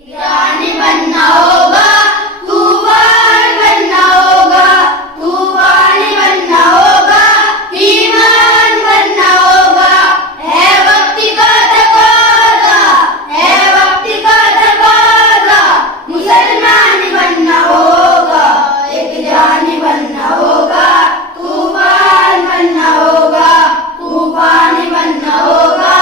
ईरानी बनना होगा, तूफान बनना होगा, तूफानी बनना होगा, ईमान बनना होगा। है वक्त का तकाज़ा, है वक्त का तकाज़ा, मुसलमान बनना होगा, एक जानी बनना होगा, तूफान बनना होगा, तूफानी बनना होगा,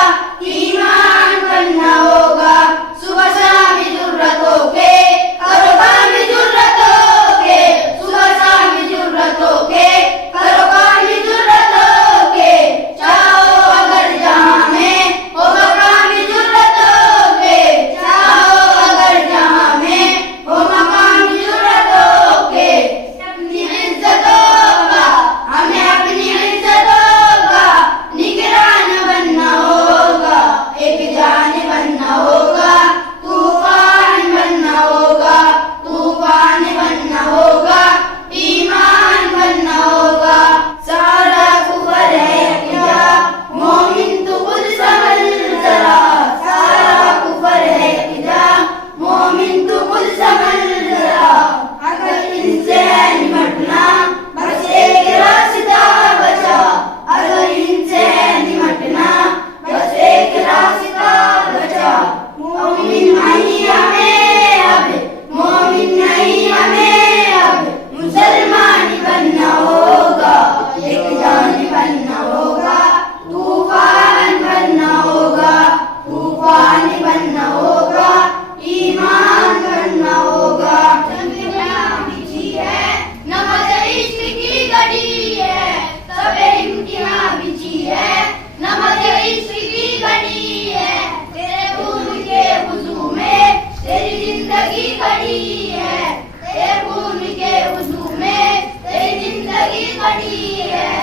ईमान बनना होगा। सुबह शाम जुर्रतों के, करो काम जुर्रतों के, सुबह शाम जुर्रतों के, करो काम जुर्रतों के। चाहो अगर जहां में हो मकाम जुर्रतों के, चाहो अगर जहां में हो मकाम जुर्रतों के। अपनी इज्जतों का हमें अपनी इज्जतों का निगरान बनना होगा, एक जान बनना होगा, तूफान बनना होगा, तूफान बनना होगा, ईमान बनना होगा। सारा कुफर है अकीदा, मोमिन तो खुद समझ जरा, सारा कुफर है अकीदा, मोमिन तो खुद समझ जरा। अगर इनसे है निमटना, बस एक रास्ता बचा, अगर इनसे है निमटना, बस एक रास्ता बचा। मोमिन नहीं हमें अब, मोमिन नहीं हमें अब, मुसलमान बनना होगा, एक जान बनना होगा, तूफान बनना होगा, तूफान बनना होगा, ईमान बनना होगा। बिछी है नमाज़ इश्क की घड़ी है, सबे इम्तिहान बिछी है, नमाज़ इश्क की घड़ी है। तेरे खून के वुज़ू में तेरी जिंदगी खड़ी है, तेरे खून के वुज़ू में तेरी जिंदगी खड़ी है।